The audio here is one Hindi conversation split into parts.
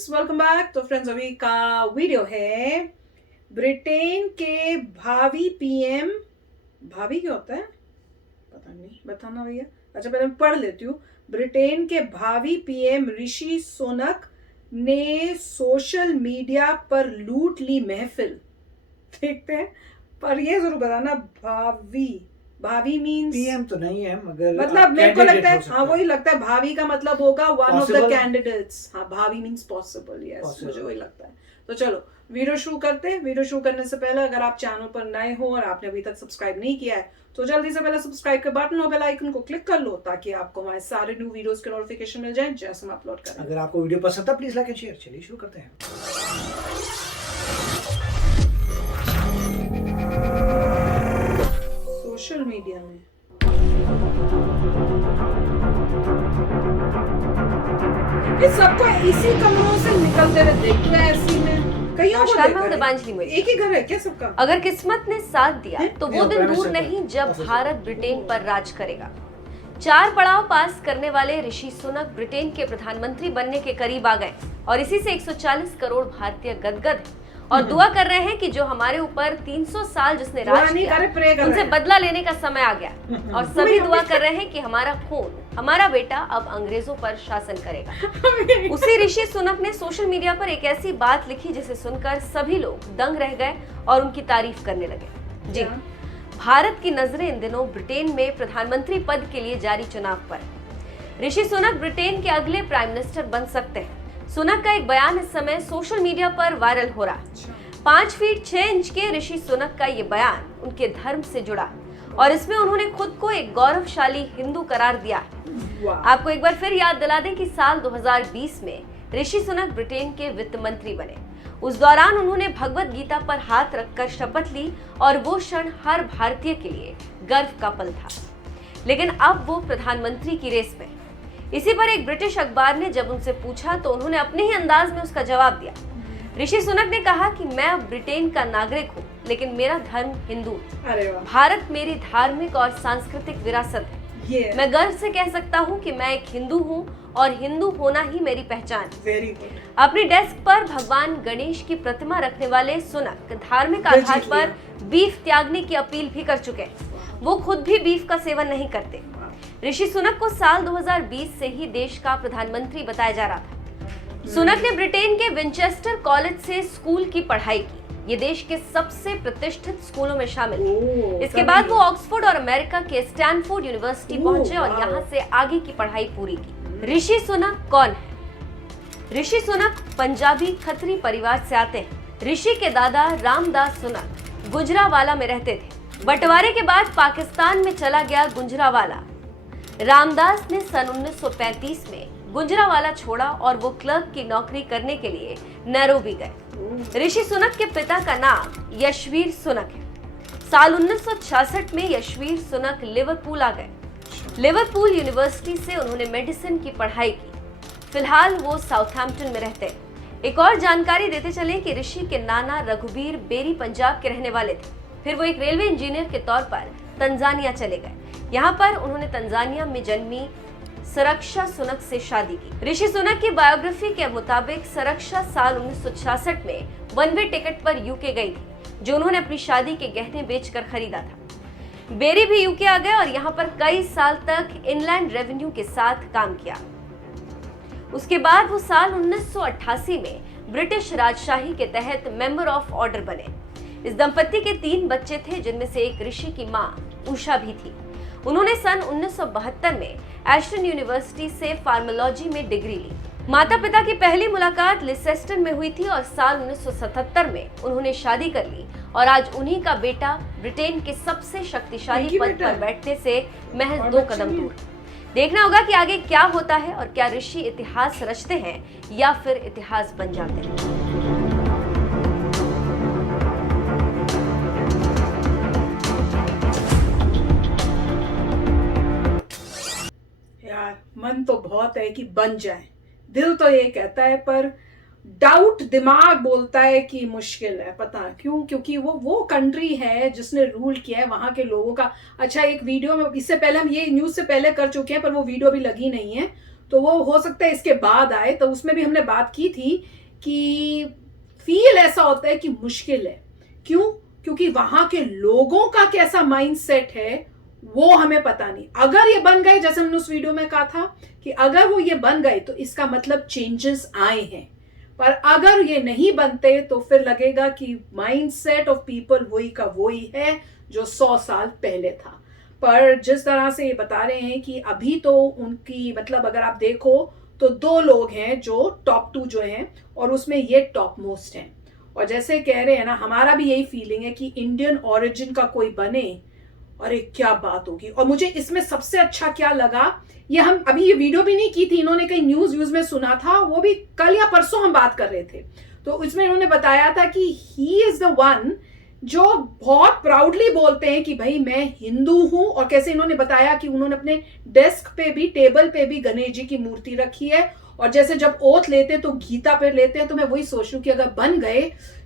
Friends, welcome back. तो फ्रेंड्स, अभी का वीडियो है ब्रिटेन के भावी पीएम। भावी क्या होता है पता नहीं, बताना भैया। अच्छा, पहले मैं पढ़ लेती हूँ। ब्रिटेन के भावी पीएम ऋषि सुनक ने सोशल मीडिया पर लूट ली महफिल। देखते हैं, पर ये जरूर बताना भावी। भावी मीन्स पीएम तो नहीं है, मगर मतलब मेरे को लगता है, हाँ वही है। लगता है, भावी का मतलब होगा one of the Possible? Candidates. हाँ, भावी मीन्स पॉसिबल। Yes, Possible. मुझे वही लगता है। तो चलो वीडियो शुरू करते हैं। वीडियो शुरू करने से पहले अगर आप चैनल पर नए हो और आपने अभी तक सब्सक्राइब नहीं किया है तो जल्दी से पहले सब्सक्राइब के बटन और बेल आइकन को क्लिक कर लो, ताकि आपको हमारे सारे न्यू वीडियोस के नोटिफिकेशन मिल जाए जैसे हम अपलोड करें। अगर आपको वीडियो पसंद है प्लीज लाइक एंड शेयर। चलिए शुरू करते हैं। सोशल मीडिया में ये सबको इसी कमरों से निकलते हुए देख रहे हैं। ऐसी में कहीं और एक ही घर है क्या सबका? अगर किस्मत ने साथ दिया तो वो दिन दूर नहीं जब भारत ब्रिटेन पर राज करेगा। 4 पड़ाव पास करने वाले ऋषि सुनक ब्रिटेन के प्रधानमंत्री बनने के करीब आ गए और इसी से 140 करोड़ भारतीय गदगद हैं और दुआ कर रहे हैं कि जो हमारे ऊपर 300 साल जिसने राज किया उनसे बदला लेने का समय आ गया। और सभी दुआ कर रहे हैं कि हमारा खून, हमारा बेटा अब अंग्रेजों पर शासन करेगा। उसी ऋषि सुनक ने सोशल मीडिया पर एक ऐसी बात लिखी जिसे सुनकर सभी लोग दंग रह गए और उनकी तारीफ करने लगे। जी, भारत की नजरें इन दिनों ब्रिटेन में प्रधानमंत्री पद के लिए जारी चुनाव पर। ऋषि सुनक ब्रिटेन के अगले प्राइम मिनिस्टर बन सकते हैं। सुनक का एक बयान इस समय सोशल मीडिया पर वायरल हो रहा है। 5 फीट 6 इंच के ऋषि सुनक का ये बयान उनके धर्म से जुड़ा और इसमें उन्होंने खुद को एक गौरवशाली हिंदू करार दिया है। आपको एक बार फिर याद दिला दें कि साल 2020 में ऋषि सुनक ब्रिटेन के वित्त मंत्री बने। उस दौरान उन्होंने भगवत गीता पर हाथ रखकर शपथ ली और वो क्षण हर भारतीय के लिए गर्व का पल था। लेकिन अब वो प्रधानमंत्री की रेस में। इसी पर एक ब्रिटिश अखबार ने जब उनसे पूछा तो उन्होंने अपने ही अंदाज में उसका जवाब दिया। ऋषि सुनक ने कहा कि मैं अब ब्रिटेन का नागरिक हूँ, लेकिन मेरा धर्म हिंदू है। भारत मेरी धार्मिक और सांस्कृतिक विरासत है। मैं गर्व से कह सकता हूँ कि मैं एक हिंदू हूँ और हिंदू होना ही मेरी पहचान है। अपनी डेस्क पर भगवान गणेश की प्रतिमा रखने वाले सुनक धार्मिक आधार पर बीफ त्यागने की अपील भी कर चुके हैं। वो खुद भी बीफ का सेवन नहीं करते। ऋषि सुनक को साल 2020 से ही देश का प्रधानमंत्री बताया जा रहा था। सुनक ने ब्रिटेन के विंचेस्टर कॉलेज से स्कूल की पढ़ाई की। ये देश के सबसे प्रतिष्ठित स्कूलों में शामिल है। इसके बाद वो ऑक्सफोर्ड और अमेरिका के स्टैनफोर्ड यूनिवर्सिटी पहुंचे और यहाँ से आगे की पढ़ाई पूरी की। ऋषि सुनक कौन है? ऋषि सुनक पंजाबी खत्री परिवार से आते हैं। ऋषि के दादा रामदास सुनक गुजरावाला में रहते थे। बंटवारे के बाद पाकिस्तान में चला गया गुजरावाला। रामदास ने सन 1935 में गुजरावाला छोड़ा और वो क्लर्क की नौकरी करने के लिए नैरोबी गए। ऋषि सुनक के पिता का नाम यशवीर सुनक है। साल 1966 में यशवीर सुनक लिवरपूल आ गए। लिवरपूल यूनिवर्सिटी से उन्होंने मेडिसिन की पढ़ाई की। फिलहाल वो साउथहैम्पटन में रहते हैं। एक और जानकारी देते चले कि ऋषि के नाना रघुबीर बेरी पंजाब के रहने वाले थे। फिर वो एक रेलवे इंजीनियर के तौर पर तंजानिया चले गए। यहाँ पर उन्होंने तंजानिया में जन्मी सरक्षा सुनक से शादी की। ऋषि सुनक की बायोग्राफी के मुताबिक सरक्षा साल 1966 में वन वे टिकट पर यूके गई थी, जो उन्होंने अपनी शादी के गहने बेचकर खरीदा था। बेरी भी यूके आ गए और यहाँ पर कई साल तक इनलैंड रेवेन्यू के साथ काम किया। उसके बाद वो साल 1988 में ब्रिटिश राजशाही के तहत मेंबर ऑफ ऑर्डर बने। इस दंपति के 3 बच्चे थे, जिनमें से एक ऋषि की मां उषा भी थी। उन्होंने सन 1972 में एस्टन यूनिवर्सिटी से फार्माकोलॉजी में डिग्री ली। माता पिता की पहली मुलाकात लिसेस्टन में हुई थी और साल 1977 में उन्होंने शादी कर ली और आज उन्हीं का बेटा ब्रिटेन के सबसे शक्तिशाली पद पर बैठने से महज 2 कदम दूर। देखना होगा कि आगे क्या होता है और क्या ऋषि इतिहास रचते हैं या फिर इतिहास बन जाते हैं। मन तो बहुत है कि बन जाए, दिल तो ये कहता है, पर डाउट दिमाग बोलता है कि मुश्किल है। पता क्यों? क्योंकि वो कंट्री है जिसने रूल किया है वहां के लोगों का। अच्छा, एक वीडियो में इससे पहले हम ये न्यूज से पहले कर चुके हैं, पर वो वीडियो अभी लगी नहीं है, तो वो हो सकता है इसके बाद आए। तो उसमें भी हमने बात की थी कि फील ऐसा होता है कि मुश्किल है। क्यों? क्योंकि वहां के लोगों का कैसा माइंडसेट है वो हमें पता नहीं। अगर ये बन गए, जैसे हमने उस वीडियो में कहा था कि अगर वो ये बन गए तो इसका मतलब चेंजेस आए हैं, पर अगर ये नहीं बनते तो फिर लगेगा कि माइंडसेट ऑफ पीपल वही का वही है जो 100 साल पहले था। पर जिस तरह से ये बता रहे हैं कि अभी तो उनकी मतलब अगर आप देखो तो 2 लोग हैं जो टॉप 2 जो हैं, और उसमें ये टॉप मोस्ट हैं। और जैसे कह रहे हैं ना, हमारा भी यही फीलिंग है कि इंडियन ओरिजिन का कोई बने, अरे क्या बात होगी। और मुझे इसमें सबसे अच्छा क्या लगा, ये हम अभी ये वीडियो भी नहीं की थी, इन्होंने कहीं न्यूज में सुना था, वो भी कल या परसों हम बात कर रहे थे, तो इसमें इन्होंने बताया था कि ही इज द वन जो बहुत प्राउडली बोलते हैं कि भाई मैं हिंदू हूं। और कैसे इन्होंने बताया कि उन्होंने अपने डेस्क पे भी, टेबल पे भी गणेश जी की मूर्ति रखी है, और जैसे जब ओथ लेते हैं तो गीता पे लेते हैं। तो मैं वही सोच रही हूँ कि अगर बन गए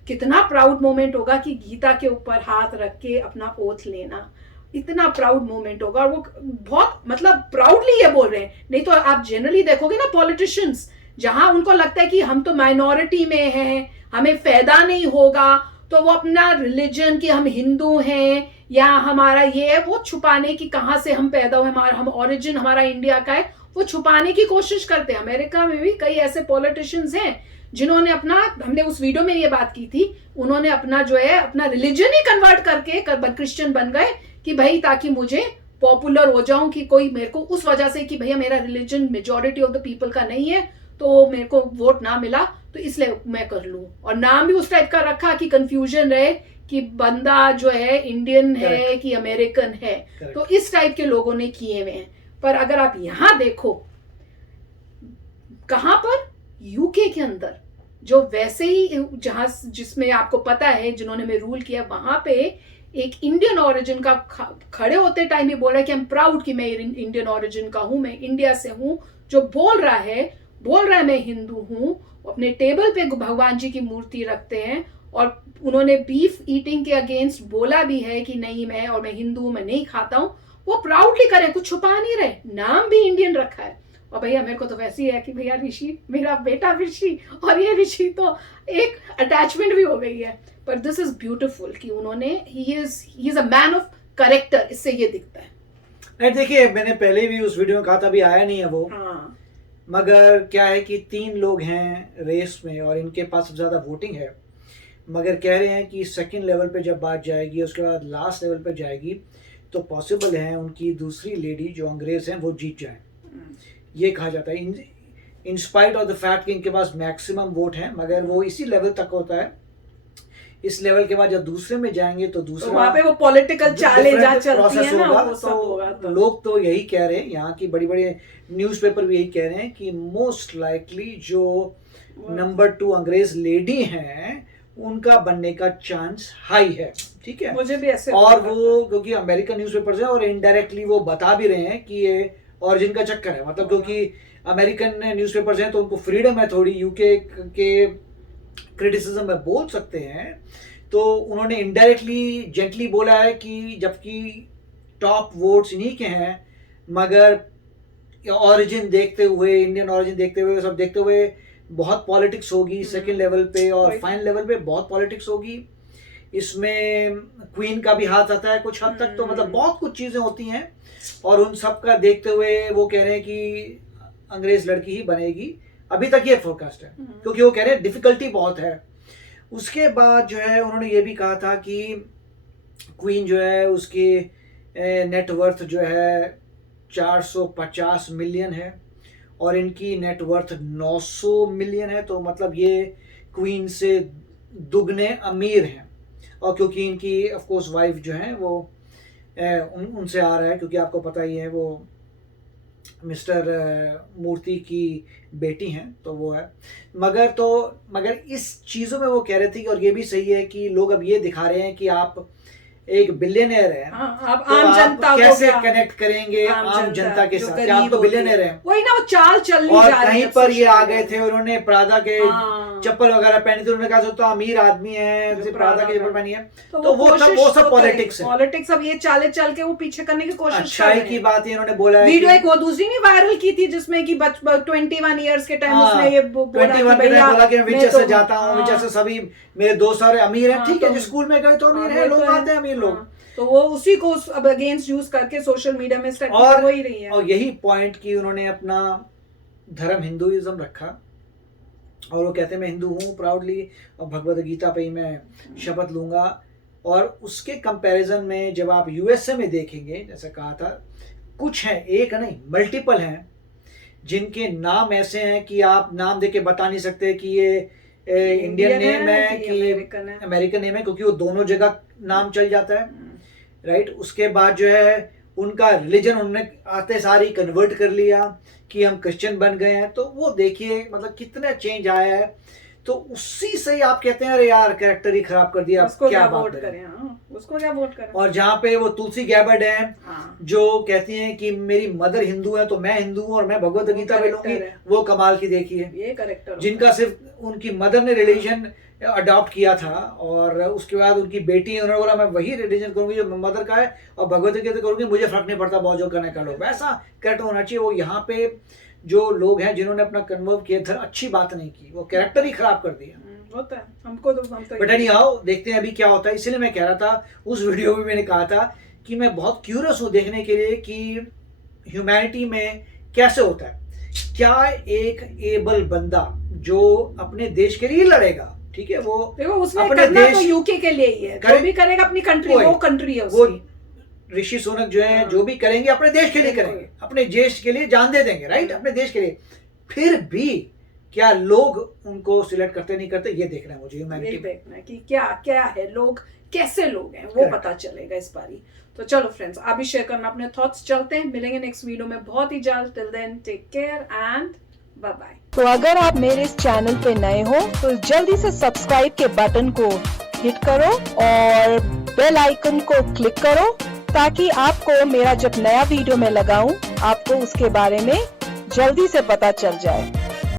कितना प्राउड मोमेंट होगा कि गीता के ऊपर हाथ रख के अपना ओथ लेना, इतना प्राउड मोमेंट होगा। और वो बहुत मतलब प्राउडली ये बोल रहे हैं। नहीं तो आप जनरली देखोगे ना पॉलिटिशियंस, जहां उनको लगता है कि हम तो माइनॉरिटी में हैं, हमें फायदा नहीं होगा, तो वो अपना रिलीजन कि हम हिंदू हैं या हमारा ये है वो छुपाने की, कहां से हम पैदा हुए, हमारा हम ओरिजिन हमारा इंडिया का है, वो छुपाने की कोशिश करते हैं। अमेरिका में भी कई ऐसे पॉलिटिशियंस हैं जिन्होंने अपना, हमने उस वीडियो में ये बात की थी, उन्होंने अपना जो है अपना रिलीजन ही कन्वर्ट करके क्रिश्चियन बन गए कि भाई ताकि मुझे पॉपुलर हो जाऊं, कि कोई मेरे को उस वजह से कि भैया मेरा religion majority of the people का नहीं है तो मेरे को वोट ना मिला, तो इसलिए मैं कर लूं। और नाम भी उस टाइप का रखा कि कंफ्यूजन रहे कि बंदा जो है इंडियन है कि अमेरिकन है। तो इस टाइप के लोगों ने किए हुए हैं। पर अगर आप यहां देखो, कहां पर, यूके के अंदर, जो वैसे ही जहां जिसमें आपको पता है जिन्होंने में रूल किया, वहां पे एक इंडियन ओरिजिन का खड़े होते टाइम ही बोल रहा है कि आई एम प्राउड कि मैं इंडियन ओरिजिन का हूं, मैं इंडिया से हूं। जो बोल रहा है मैं हिंदू हूं, अपने टेबल पे भगवान जी की मूर्ति रखते हैं, और उन्होंने बीफ ईटिंग के अगेंस्ट बोला भी है कि नहीं मैं हिंदू हूं, मैं नहीं खाता हूं। वो प्राउडली करे, कुछ छुपा नहीं रहे, नाम भी इंडियन रखा है। और भैया मेरे को तो वैसे ही है कि भैया ऋषि, मेरा बेटा ऋषि, और ये ऋषि तो एक अटैचमेंट भी हो गई है। पर दिस इज ब्यूटिफुल कि उन्होंने, he is a man of character, इससे ये दिखता है। नहीं देखिए, मैंने पहले भी उस वीडियो में कहा था, अभी आया नहीं है वो। हाँ, मगर क्या है कि 3 लोग हैं रेस में और इनके पास सबसे ज़्यादा वोटिंग है, मगर कह रहे हैं कि सेकंड लेवल पे जब बात जाएगी, उसके बाद लास्ट लेवल पे जाएगी, तो पॉसिबल है उनकी दूसरी लेडी जो अंग्रेज हैं वो जीत जाए। ये कहा जाता है, in spite of the fact कि इनके पास मैक्सिमम वोट हैं, मगर वो इसी लेवल तक होता है। इस लेवल के बाद जब दूसरे में जाएंगे तो दूसरा, तो वहाँ पे वो पॉलिटिकल चालें जहाँ चलती है ना, वो सब तो होगा। तो लोग तो यही कह रहे हैं, यहाँ की बड़ी बड़ी न्यूज़पेपर भी यही कह रहे हैं कि मोस्ट लाइकली जो नंबर 2 अंग्रेज लेडी हैं उनका बनने का चांस हाई है। ठीक है, मुझे भी ऐसे, और वो क्योंकि अमेरिकन न्यूज़पेपर्स हैं और इनडायरेक्टली वो बता भी रहे हैं कि ये ऑरिजिन का चक्कर है, मतलब क्योंकि अमेरिकन न्यूज़पेपर्स हैं तो उनको फ्रीडम है थोड़ी, यूके के क्रिटिसिज्म में बोल सकते हैं। तो उन्होंने इनडायरेक्टली जेंटली बोला है कि जबकि टॉप वोट्स इन्हीं के हैं, मगर ऑरिजिन देखते हुए, इंडियन ऑरिजिन देखते हुए, सब देखते हुए बहुत पॉलिटिक्स होगी सेकंड लेवल पे, और फाइनल लेवल पे बहुत पॉलिटिक्स होगी। इसमें क्वीन का भी हाथ आता है कुछ हद तक, तो मतलब बहुत कुछ चीज़ें होती हैं, और उन सब का देखते हुए वो कह रहे हैं कि अंग्रेज लड़की ही बनेगी। अभी तक ये फोरकास्ट है, क्योंकि वो कह रहे हैं डिफिकल्टी बहुत है। उसके बाद जो है उन्होंने ये भी कहा था कि क्वीन जो है उसकी नेटवर्थ जो है 450 मिलियन है और इनकी नेटवर्थ 900 मिलियन है, तो मतलब ये क्वीन से दुगने अमीर हैं। और क्योंकि इनकी ऑफ कोर्स वाइफ जो है वो उनसे आ रहा है, क्योंकि आपको पता ही है वो मिस्टर मूर्ति की बेटी हैं, तो वो है। मगर इस चीज़ों में वो कह रहे थे कि, और ये भी सही है कि लोग अब ये दिखा रहे हैं कि आप एक बिलियनर है, आप तो आम आप जनता को कैसे क्या- कनेक्ट करेंगे आम जनता के जो साथ? गरीब आप तो होती बिलियनर है। हैं। वही ना, वो चाल चल नहीं और जा रही कहीं है पर ये social आ media गए थे, उन्होंने प्रादा के हाँ। चप्पल वगैरह पहनी थी, उन्होंने कहा तो अमीर आदमी है, जो प्रादा प्रादा के चप्पल का- पहनी है। तो तो वो सब पॉलिटिक्स है। पॉलिटिक्स अब ये चाले चल के वो पीछे करने की कोशिश कर अच्छाई रहे की हैं। बात इन्होंने बोला है वीडियो कि- एक वो दूसरी नहीं वायरल की थी जिसमें कि 21 इयर्स के टाइम हाँ, उसने ये बोला 21 कि भैया बोला कि मैं मैं विचर से तो- जाता हूँ, विचर से सभी मेरे दोस्त सारे अमीर हैं। हाँ, ठीक है, तो- जो स्कूल में गए तो अमीर हाँ, है, वो लोग तो है। आते हैं अमीर लोग। हाँ, तो वो उसी को अब अगेंस्ट यूज करके सोशल मीडिया में स्टार्ट और हो ही रही है। और यही पॉइंट कि उन्होंने अपना धर्म हिंदुइज्म रखा और वो कहते हैं मैं हिंदू हूँ प्राउडली, और भगवद गीता पे ही मैं शपथ लूंगा। और उसके कंपैरिजन में जब आप यूएसए में देखेंगे, जैसे कहा था, कुछ हैं, एक नहीं मल्टीपल हैं जिनके नाम ऐसे हैं कि आप नाम देके बता नहीं सकते कि ये इंडियन नेम है कि अमेरिकन नेम है, क्योंकि वो दोनों जगह नाम चल जाता है, राइट। उसके बाद जो है उनका रिलीजन उन्होंने आते सारी कन्वर्ट कर लिया कि हम क्रिश्चियन बन गए हैं। तो वो देखिए मतलब कितना चेंज आया है। तो उसी से ही आप कहते हैं अरे यार कैरेक्टर ही खराब कर दिया, उसको क्या क्या बात वोट है। करें? हाँ, उसको क्या वोट करें? और जहाँ पे वो तुलसी गैबर्ड है हाँ, जो कहती हैं कि मेरी मदर हिंदू है तो मैं हिंदू हूँ और मैं भगवत वो गीता पे लूंगी, character है। वो कमाल की देखिए। ये करेक्टर जिनका सिर्फ उनकी मदर ने रिलीजन अडॉप्ट किया था और उसके बाद उनकी बेटी उन्होंने बोला मैं वही रिलीजन करूंगी जो मदर का है और भगवत गीता करूंगी, मुझे फर्क नहीं पड़ता बहुत जो करने का लोग, वैसा कैरेक्टर होना चाहिए। वो यहाँ पे जो लोग हैं जिन्होंने अपना कन्वर्ट किया, अच्छी बात नहीं की, वो कैरेक्टर ही खराब कर दिया। होता है, हमको तो हम तो बट एनी हाउ देखते हैं अभी क्या होता है। इसलिए मैं कह रहा था उस वीडियो में, मैंने कहा था कि मैं बहुत क्यूरियस हूँ देखने के लिए कि ह्यूमैनिटी में कैसे होता है। क्या एक एबल बंदा जो अपने देश के लिए लड़ेगा, ठीक है, वो देखो उसने अपने करना देश तो यूके के लिए ही है, जो करे- भी करेगा अपनी कंट्री, वही। वो कंट्री है वो उसकी। ऋषि सुनक जो है हाँ। जो भी करेंगे अपने देश के लिए बिल्कुल। करेंगे, अपने देश के लिए जान दे देंगे, राइट, अपने देश के लिए। फिर भी क्या लोग उनको सिलेक्ट करते नहीं करते, ये देखना है मुझे यही ह्यूमैनिटी में। देखना है कि क्या क्या है, लोग कैसे लोग हैं, वो Correct. पता चलेगा इस बारी। तो चलो फ्रेंड्स, आप भी शेयर करना अपने थॉट्स। चलते हैं, मिलेंगे नेक्स्ट वीडियो में बहुत ही जल्द। Till then take care and bye bye. तो अगर आप मेरे इस चैनल पे नए हो तो जल्दी से सब्सक्राइब के बटन को हिट करो और बेल आइकन को क्लिक करो ताकि आपको मेरा जब नया वीडियो मैं लगाऊं आपको उसके बारे में जल्दी से पता चल जाए।